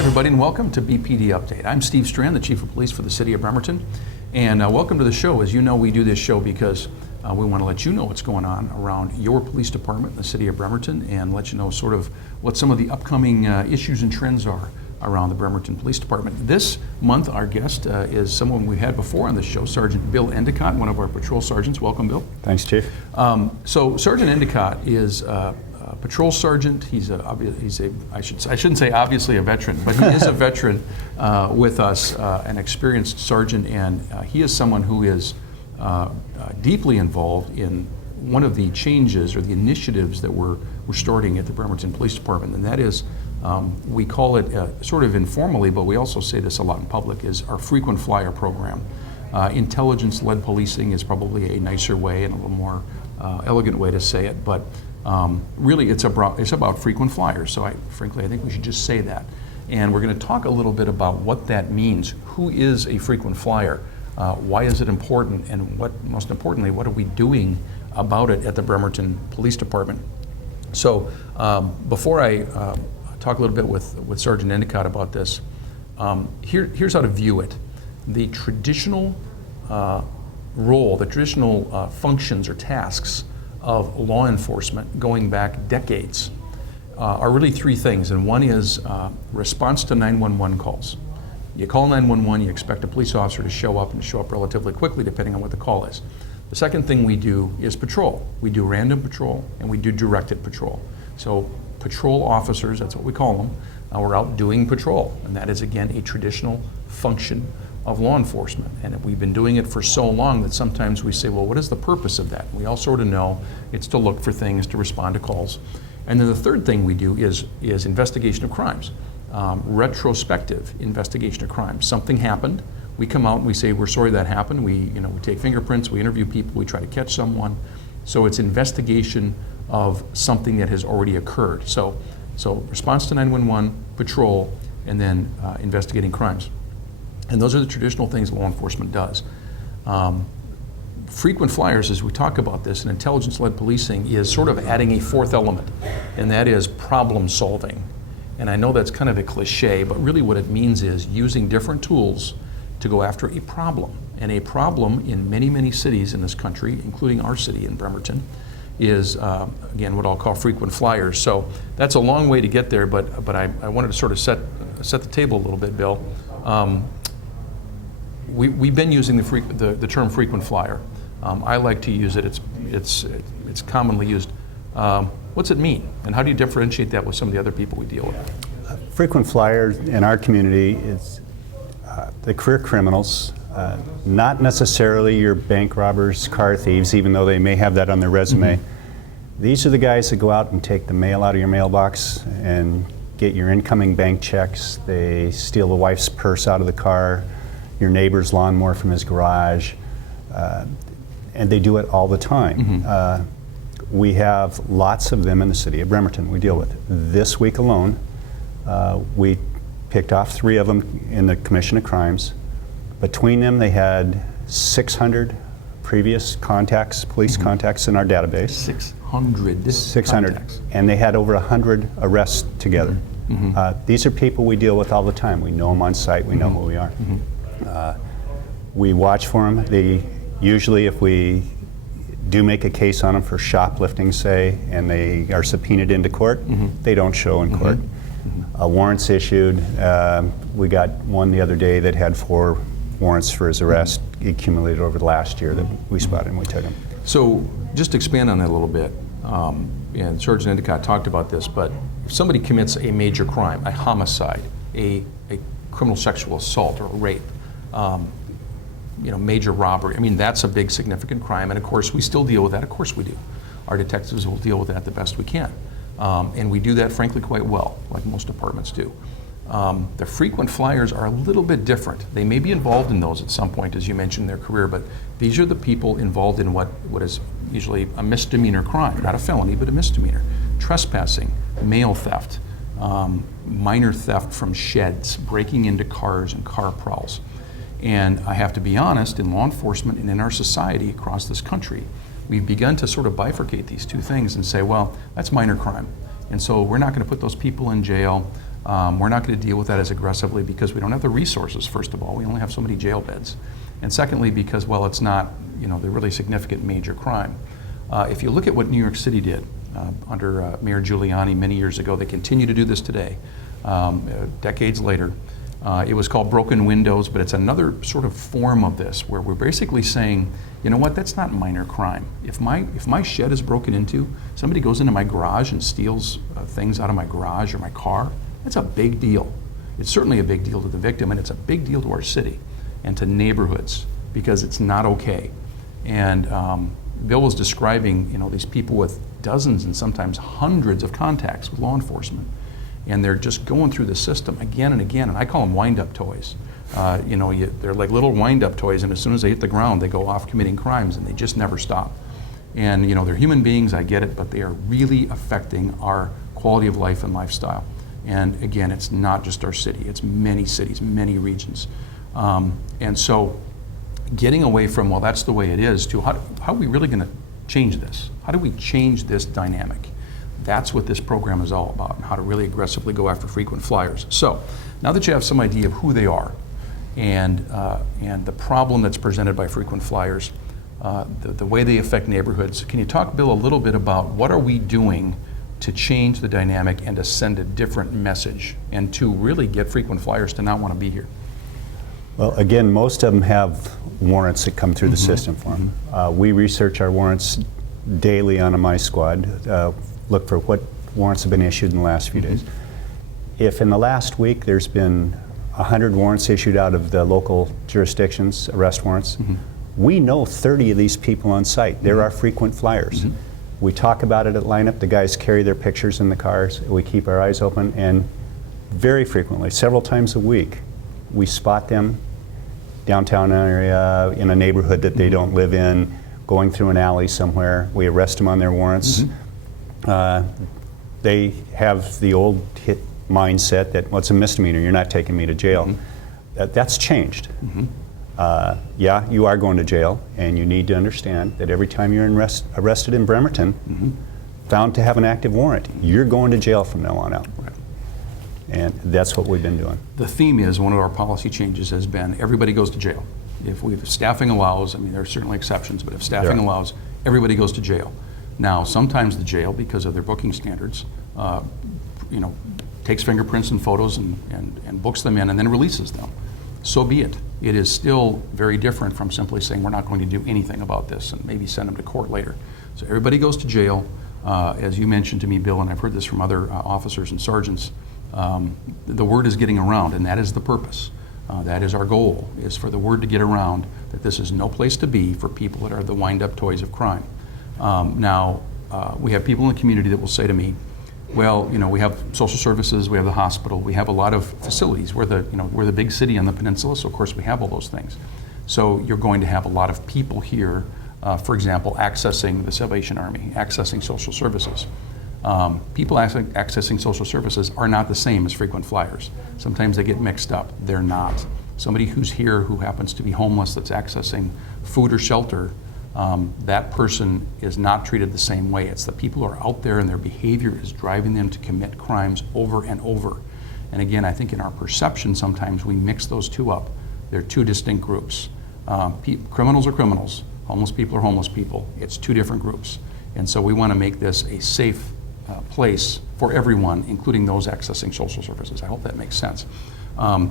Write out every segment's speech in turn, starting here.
everybody, and welcome to BPD Update. I'm Steve Strand, the Chief of Police for the City of Bremerton, and welcome to the show. As you know, we do this show because we want to let you know what's going on around your police department in the City of Bremerton and let you know sort of what some of the upcoming issues and trends are around the Bremerton Police Department. This month, our guest is someone we've had before on the show, Sergeant Bill Endicott, one of our patrol sergeants. Welcome, Bill. Thanks, Chief. So Sergeant Endicott is patrol sergeant. I shouldn't say obviously a veteran, but he is a veteran with us, an experienced sergeant, and he is someone who is deeply involved in one of the changes or the initiatives that we're starting at the Bremerton Police Department, and that is, we call it sort of informally, but we also say this a lot in public, is our frequent flyer program. Intelligence-led policing is probably a nicer way and a little more elegant way to say it, but really it's about frequent flyers. So frankly, I think we should just say that. And we're going to talk a little bit about what that means. Who is a frequent flyer? Why is it important? And most importantly, what are we doing about it at the Bremerton Police Department? So before I talk a little bit with Sergeant Endicott about this, here's how to view it. The traditional role, the traditional functions or tasks of law enforcement going back decades are really three things, and one is response to 911 calls. You call 911, you expect a police officer to show up and show up relatively quickly depending on what the call is. The second thing we do is patrol. We do random patrol and we do directed patrol. So patrol officers, that's what we call them, we're out doing patrol, and that is again a traditional function of law enforcement, and we've been doing it for so long that sometimes we say, well, what is the purpose of that? We all sort of know it's to look for things, to respond to calls. And then the third thing we do is investigation of crimes, retrospective investigation of crimes. Something happened, we come out and we say, we're sorry that happened. We take fingerprints, we interview people, we try to catch someone. So it's investigation of something that has already occurred. So response to 911, patrol, and then investigating crimes. And those are the traditional things law enforcement does. Frequent flyers, as we talk about this, and intelligence-led policing is sort of adding a fourth element, and that is problem solving. And I know that's kind of a cliche, but really what it means is using different tools to go after a problem. And a problem in many, many cities in this country, including our city in Bremerton, is, again, what I'll call frequent flyers. So that's a long way to get there, but I wanted to sort of set the table a little bit, Bill. We've been using the term frequent flyer. I like to use it. It's commonly used. What's it mean, and how do you differentiate that with some of the other people we deal with? Frequent flyers in our community is the career criminals, not necessarily your bank robbers, car thieves, even though they may have that on their resume. Mm-hmm. These are the guys that go out and take the mail out of your mailbox and get your incoming bank checks. They steal the wife's purse out of the car, your neighbor's lawnmower from his garage, and they do it all the time. Mm-hmm. We have lots of them in the city of Bremerton we deal with. This week alone, we picked off 3 of them in the Commission of Crimes. Between them, they had 600 previous contacts, police mm-hmm. contacts in our database. 600 contacts. And they had over 100 arrests together. Mm-hmm. These are people we deal with all the time. We know them on site, we know mm-hmm. who we are. Mm-hmm. We watch for them. They usually, if we do make a case on them for shoplifting, say, and they are subpoenaed into court, mm-hmm. they don't show in court. Mm-hmm. A warrant's issued. We got one the other day that had 4 warrants for his arrest accumulated over the last year that we spotted and we took him. So just expand on that a little bit. And Sergeant Endicott talked about this, but if somebody commits a major crime, a homicide, a criminal sexual assault or a rape, major robbery. I mean, that's a big significant crime, and of course we still deal with that. Of course we do. Our detectives will deal with that the best we can. And we do that, frankly, quite well, like most departments do. The frequent flyers are a little bit different. They may be involved in those at some point, as you mentioned, in their career, but these are the people involved in what is usually a misdemeanor crime, not a felony, but a misdemeanor. Trespassing, mail theft, minor theft from sheds, breaking into cars and car prowls. And I have to be honest, in law enforcement and in our society across this country, we've begun to sort of bifurcate these two things and say, well, that's minor crime. And so we're not going to put those people in jail. We're not going to deal with that as aggressively because we don't have the resources, first of all. We only have so many jail beds. And secondly, because, well, it's not, the really significant major crime. If you look at what New York City did under Mayor Giuliani many years ago, they continue to do this today, decades later. It was called broken windows, but it's another sort of form of this where we're basically saying, you know what, that's not minor crime. If my shed is broken into, somebody goes into my garage and steals things out of my garage or my car, that's a big deal. It's certainly a big deal to the victim, and it's a big deal to our city and to neighborhoods because it's not okay. And Bill was describing, these people with dozens and sometimes hundreds of contacts with law enforcement. And they're just going through the system again and again, and I call them wind-up toys. They're like little wind-up toys, and as soon as they hit the ground, they go off committing crimes, and they just never stop. And they're human beings, I get it, but they are really affecting our quality of life and lifestyle. And again, it's not just our city, it's many cities, many regions. And so getting away from, well, that's the way it is, to how are we really going to change this? How do we change this dynamic? That's what this program is all about, and how to really aggressively go after frequent flyers. So now that you have some idea of who they are and the problem that's presented by frequent flyers, the way they affect neighborhoods, can you talk, Bill, a little bit about what are we doing to change the dynamic and to send a different message and to really get frequent flyers to not want to be here? Well, again, most of them have warrants that come through the system for them. We research our warrants daily on a My Squad, look for what warrants have been issued in the last few days. If in the last week there's been 100 warrants issued out of the local jurisdictions, arrest warrants, we know 30 of these people on site. They're our frequent flyers. We talk about it at lineup. The guys carry their pictures in the cars. We keep our eyes open, and very frequently, several times a week, we spot them downtown area, in a neighborhood that they don't live in, going through an alley somewhere. We arrest them on their warrants. They have the old hit mindset that, well, it's a misdemeanor, you're not taking me to jail. That's changed. Yeah, you are going to jail, and you need to understand that every time you're arrested in Bremerton, found to have an active warrant, you're going to jail from now on out. Right. And that's what we've been doing. The theme is, one of our policy changes has been, everybody goes to jail. If staffing allows, there are certainly exceptions, but if staffing allows, everybody goes to jail. Now, sometimes the jail, because of their booking standards, takes fingerprints and photos and books them in and then releases them. So be it. It is still very different from simply saying we're not going to do anything about this and maybe send them to court later. So everybody goes to jail. As you mentioned to me, Bill, and I've heard this from other officers and sergeants, the word is getting around, and that is the purpose. That is our goal, is for the word to get around that this is no place to be for people that are the wind-up toys of crime. Now, we have people in the community that will say to me, well, we have social services, we have the hospital, we have a lot of facilities. We're the big city on the peninsula, so of course we have all those things. So you're going to have a lot of people here, for example, accessing the Salvation Army, accessing social services. People accessing social services are not the same as frequent flyers. Sometimes they get mixed up. They're not. Somebody who's here who happens to be homeless that's accessing food or shelter, that person is not treated the same way. It's the people who are out there and their behavior is driving them to commit crimes over and over. And again, I think in our perception sometimes we mix those two up. They're two distinct groups. Criminals are criminals. Homeless people are homeless people. It's two different groups. And so we want to make this a safe place for everyone, including those accessing social services. I hope that makes sense.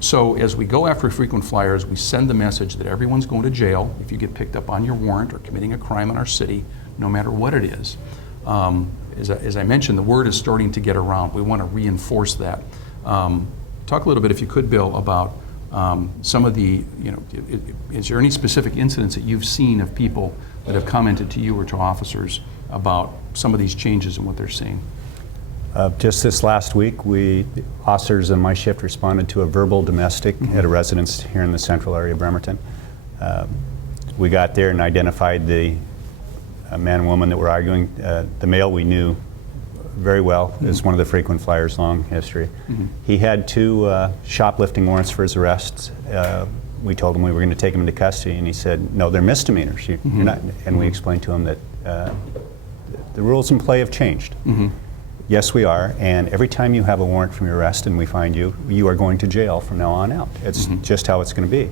So as we go after frequent flyers, we send the message that everyone's going to jail if you get picked up on your warrant or committing a crime in our city, no matter what it is. As I mentioned, the word is starting to get around. We want to reinforce that. Talk a little bit, if you could, Bill, about some of the, is there any specific incidents that you've seen of people that have commented to you or to officers about some of these changes and what they're seeing? Just this last week, officers in my shift responded to a verbal domestic at a residence here in the central area of Bremerton. We got there and identified the man and woman that were arguing. The male we knew very well is one of the frequent flyers, long history. He had 2 shoplifting warrants for his arrest. We told him we were going to take him into custody, and he said, no, they're misdemeanors. You're not. And we explained to him that the rules in play have changed. Yes, we are. And every time you have a warrant from your arrest and we find you, you are going to jail from now on out. It's just how it's going to be.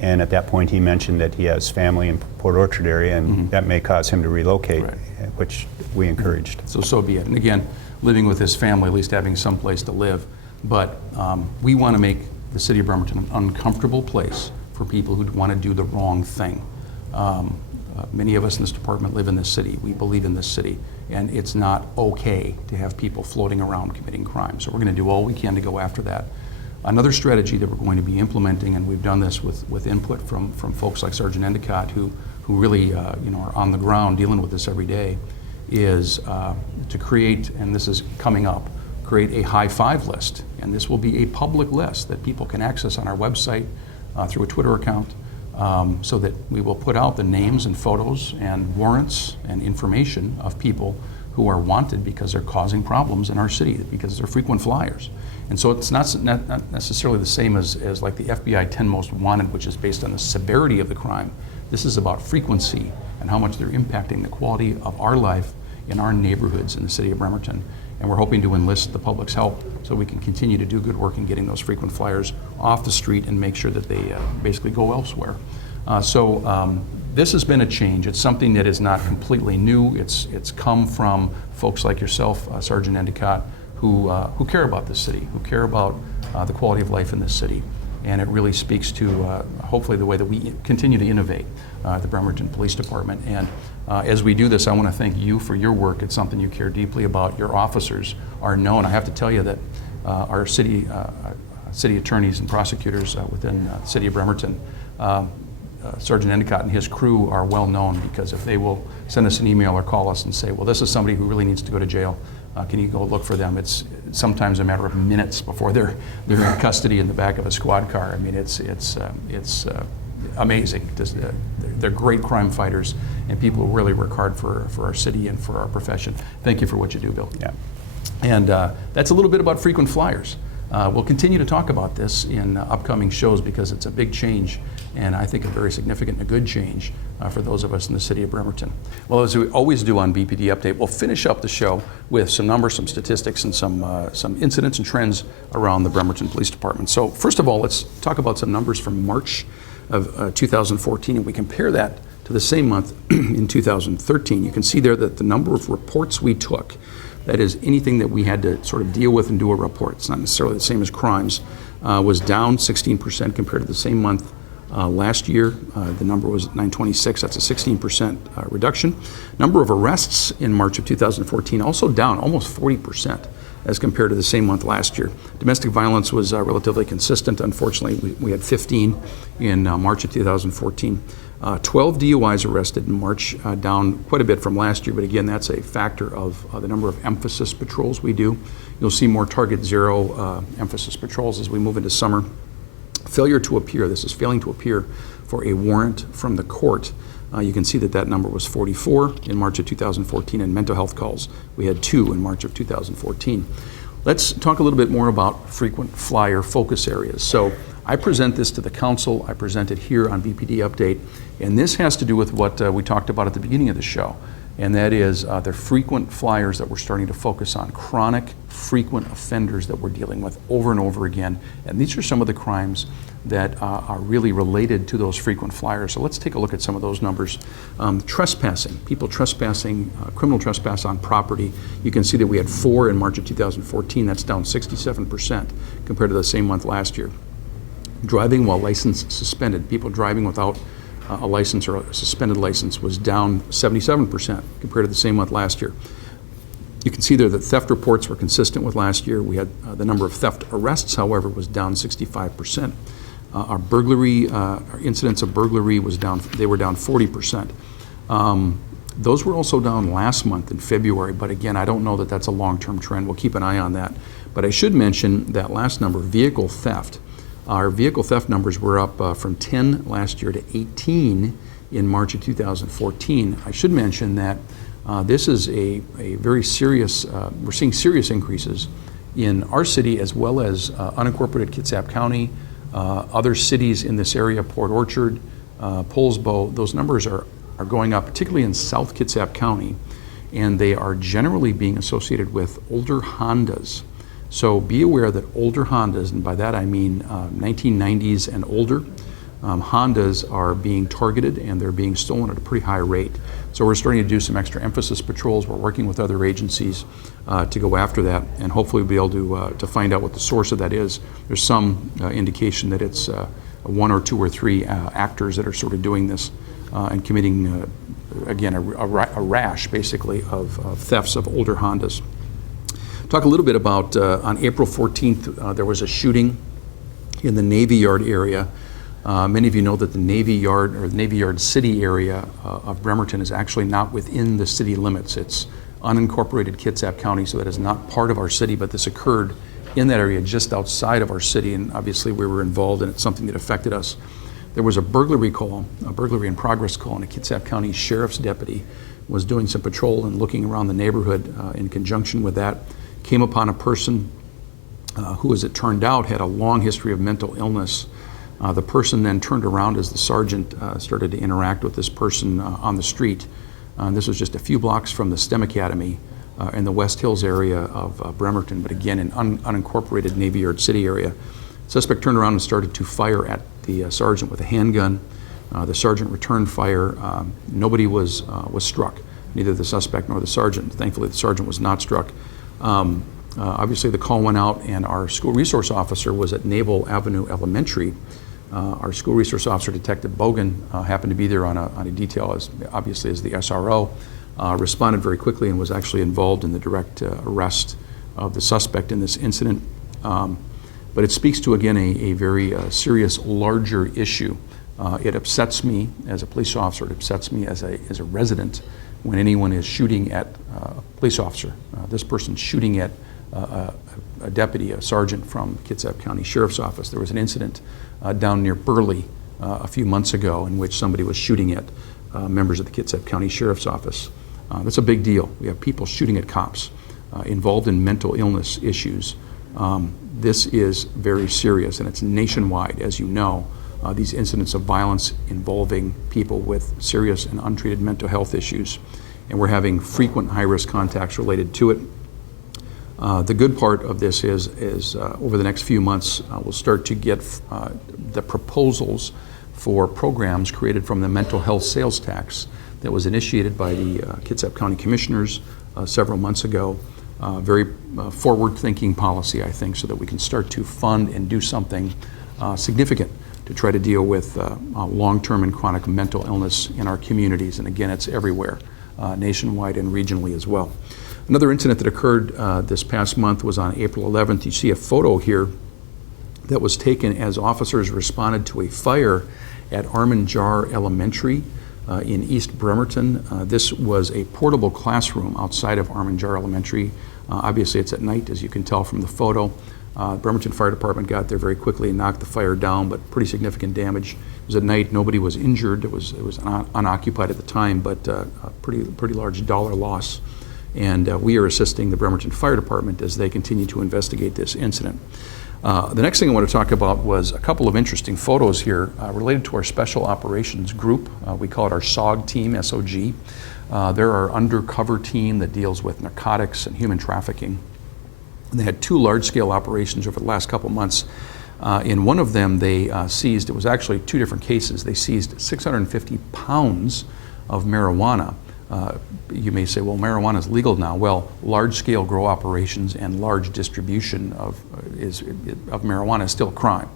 And at that point, he mentioned that he has family in Port Orchard area, and that may cause him to relocate, Right. which we encouraged. So be it. And again, living with his family, at least having some place to live. But we want to make the city of Bremerton an uncomfortable place for people who want to do the wrong thing. Many of us in this department live in this city. We believe in this city. And it's not okay to have people floating around committing crime. So we're going to do all we can to go after that. Another strategy that we're going to be implementing, and we've done this with input from folks like Sergeant Endicott, who really are on the ground dealing with this every day, is to create, and this is coming up, create a high five list. And this will be a public list that people can access on our website through a Twitter account, so that we will put out the names and photos and warrants and information of people who are wanted because they're causing problems in our city, because they're frequent flyers. And so it's not necessarily the same as like the FBI 10 Most Wanted, which is based on the severity of the crime. This is about frequency and how much they're impacting the quality of our life in our neighborhoods in the city of Bremerton. And we're hoping to enlist the public's help so we can continue to do good work in getting those frequent flyers off the street and make sure that they basically go elsewhere. This has been a change. It's something that is not completely new. It's come from folks like yourself, Sergeant Endicott, who care about this city, who care about the quality of life in this city. And it really speaks to hopefully the way that we continue to innovate at the Bremerton Police Department. And as we do this, I want to thank you for your work. It's something you care deeply about. Your officers are known. I have to tell you that our city attorneys and prosecutors within the city of Bremerton, Sergeant Endicott and his crew are well known, because if they will send us an email or call us and say, well, this is somebody who really needs to go to jail, can you go look for them? It's sometimes a matter of minutes before they're in custody in the back of a squad car. I mean, it's amazing. They're great crime fighters and people who really work hard for our city and for our profession. Thank you for what you do, Bill. Yeah. And that's a little bit about frequent flyers. We'll continue to talk about this in upcoming shows, because it's a big change, and I think a very significant and a good change for those of us in the city of Bremerton. Well, as we always do on BPD Update, we'll finish up the show with some numbers, some statistics, and some incidents and trends around the Bremerton Police Department. So first of all, let's talk about some numbers from March of 2014, and we compare that to the same month in 2013. You can see there that the number of reports we took, that is anything that we had to sort of deal with and do a report, it's not necessarily the same as crimes, was down 16% compared to the same month last year. The number was 926, that's a 16% reduction. Number of arrests in March of 2014 also down almost 40% as compared to the same month last year. Domestic violence was relatively consistent. Unfortunately, we had 15 in March of 2014. 12 DUIs arrested in March, down quite a bit from last year, but again, that's a factor of the number of emphasis patrols we do. You'll see more Target Zero emphasis patrols as we move into summer. Failure to appear, this is failing to appear for a warrant from the court. You can see that that number was 44 in March of 2014, and mental health calls, we had 2 in March of 2014. Let's talk a little bit more about frequent flyer focus areas. So I present this to the council, I present it here on BPD Update, and this has to do with what we talked about at the beginning of the show, and that is the frequent flyers that we're starting to focus on, chronic, frequent offenders that we're dealing with over and over again. And these are some of the crimes that are really related to those frequent flyers. So let's take a look at some of those numbers. Trespassing, people trespassing, criminal trespass on property. You can see that we had 4 in March of 2014. That's down 67% compared to the same month last year. Driving while license suspended, people driving without a license or a suspended license, was down 77% compared to the same month last year. You can see there that theft reports were consistent with last year. We had the number of theft arrests, however, was down 65%. Our burglary, our incidents of burglary was down, they were down 40%. Those were also down last month in February, but again, I don't know that that's a long-term trend. We'll keep an eye on that. But I should mention that last number, vehicle theft. Our vehicle theft numbers were up from 10 last year to 18 in March of 2014. I should mention that this is a very serious, we're seeing serious increases in our city as well as unincorporated Kitsap County, other cities in this area, Port Orchard, Poulsbo. Those numbers are going up, particularly in South Kitsap County. and they are generally being associated with older Hondas. So be aware that older Hondas, and by that I mean 1990s and older, Hondas are being targeted and they're being stolen at a pretty high rate. So we're starting to do some extra emphasis patrols. We're working with other agencies to go after that, and hopefully we'll be able to find out what the source of that is. There's some indication that it's one or two or three actors that are sort of doing this and committing, again, a rash basically of thefts of older Hondas. Talk a little bit about on April 14th, there was a shooting in the Navy Yard area. Many of you know that the Navy Yard, or the Navy Yard city area of Bremerton, is actually not within the city limits. It's unincorporated Kitsap County, so that is not part of our city, but this occurred in that area just outside of our city, and obviously we were involved, and it's something that affected us. There was a burglary call, a burglary in progress call, and a Kitsap County Sheriff's deputy was doing some patrol and looking around the neighborhood in conjunction with that, came upon a person who, as it turned out, had a long history of mental illness. The person then turned around as the sergeant started to interact with this person on the street. This was just a few blocks from the STEM Academy in the West Hills area of Bremerton, but again, an unincorporated Navy Yard city area. The suspect turned around and started to fire at the sergeant with a handgun. The sergeant returned fire. Nobody was struck, neither the suspect nor the sergeant. Thankfully, the sergeant was not struck. Obviously, the call went out, and our school resource officer was at Naval Avenue Elementary. Our school resource officer, Detective Bogan, happened to be there on a detail, obviously as the SRO, responded very quickly and was actually involved in the direct arrest of the suspect in this incident. But it speaks to, again, a very serious, larger issue. It upsets me as a police officer. It upsets me as a resident when anyone is shooting at a police officer. This person's shooting at a deputy, a sergeant from Kitsap County Sheriff's Office. There was an incident down near Burley a few months ago in which somebody was shooting at members of the Kitsap County Sheriff's Office. That's a big deal. We have people shooting at cops involved in mental illness issues. This is very serious, and it's nationwide, as you know. These incidents of violence involving people with serious and untreated mental health issues, and we're having frequent high-risk contacts related to it. The good part of this is over the next few months, we'll start to get the proposals for programs created from the mental health sales tax that was initiated by the Kitsap County Commissioners several months ago. Very forward-thinking policy, I think, so that we can start to fund and do something significant to try to deal with long-term and chronic mental illness in our communities. And again, it's everywhere, nationwide and regionally as well. Another incident that occurred this past month was on April 11th. You see a photo here that was taken as officers responded to a fire at Armin Jar Elementary in East Bremerton. This was a portable classroom outside of Armin Jar Elementary. Obviously, it's at night, as you can tell from the photo. Bremerton Fire Department got there very quickly and knocked the fire down, but pretty significant damage. It was at night. Nobody was injured. It was unoccupied at the time, but a pretty large dollar loss. And we are assisting the Bremerton Fire Department as they continue to investigate this incident. The next thing I want to talk about was a couple of interesting photos here related to our Special Operations Group. We call it our SOG team, S-O-G. They're our undercover team that deals with narcotics and human trafficking. And they had two large-scale operations over the last couple months. In one of them, they seized, it was actually two different cases, they seized 650 pounds of marijuana. You may say, well, marijuana is legal now. Well, large-scale grow operations and large distribution of marijuana is still a crime.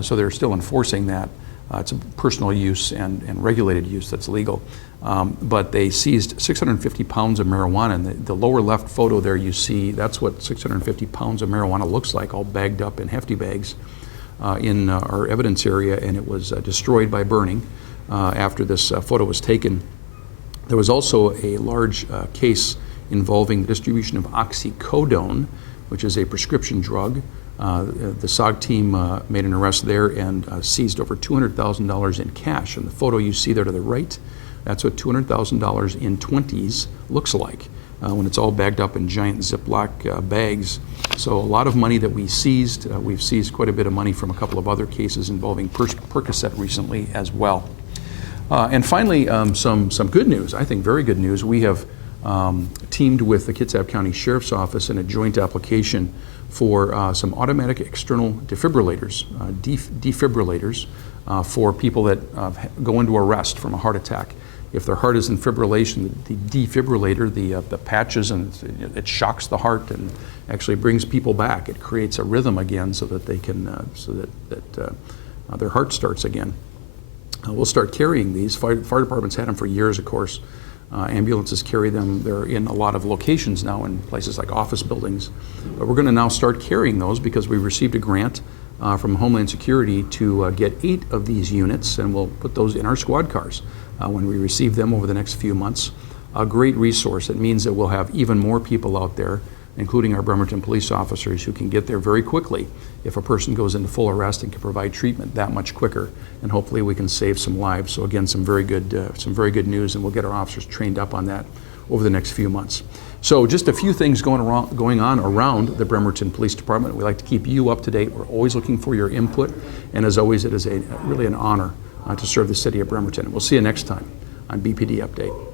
So they're still enforcing that. It's a personal use and regulated use that's legal. But they seized 650 pounds of marijuana. And the lower left photo there you see, that's what 650 pounds of marijuana looks like, all bagged up in hefty bags in our evidence area, and it was destroyed by burning after this photo was taken. There was also a large case involving the distribution of oxycodone, which is a prescription drug. The SOG team made an arrest there and seized over $200,000 in cash. And the photo you see there to the right, that's what $200,000 in 20s looks like when it's all bagged up in giant Ziploc bags. So a lot of money that we seized. We've seized quite a bit of money from a couple of other cases involving Percocet recently as well. And finally, some good news, I think very good news. We have teamed with the Kitsap County Sheriff's Office in a joint application for some automatic external defibrillators, for people that go into arrest from a heart attack. If their heart is in fibrillation, the defibrillator, the patches, and it shocks the heart and actually brings people back. It creates a rhythm again so that they can, their heart starts again. We'll start carrying these. Fire departments had them for years, of course. Ambulances carry them. They're in a lot of locations now in places like office buildings. But we're going to now start carrying those because we received a grant from Homeland Security to get 8 of these units, and we'll put those in our squad cars when we receive them over the next few months. A great resource. It means that we'll have even more people out there, including our Bremerton police officers, who can get there very quickly if a person goes into full arrest and can provide treatment that much quicker, and hopefully we can save some lives. So again, some very good news, and we'll get our officers trained up on that over the next few months. So just a few things going on around the Bremerton Police Department. We like to keep you up to date. We're always looking for your input, and as always, it is really an honor to serve the city of Bremerton. We'll see you next time on BPD Update.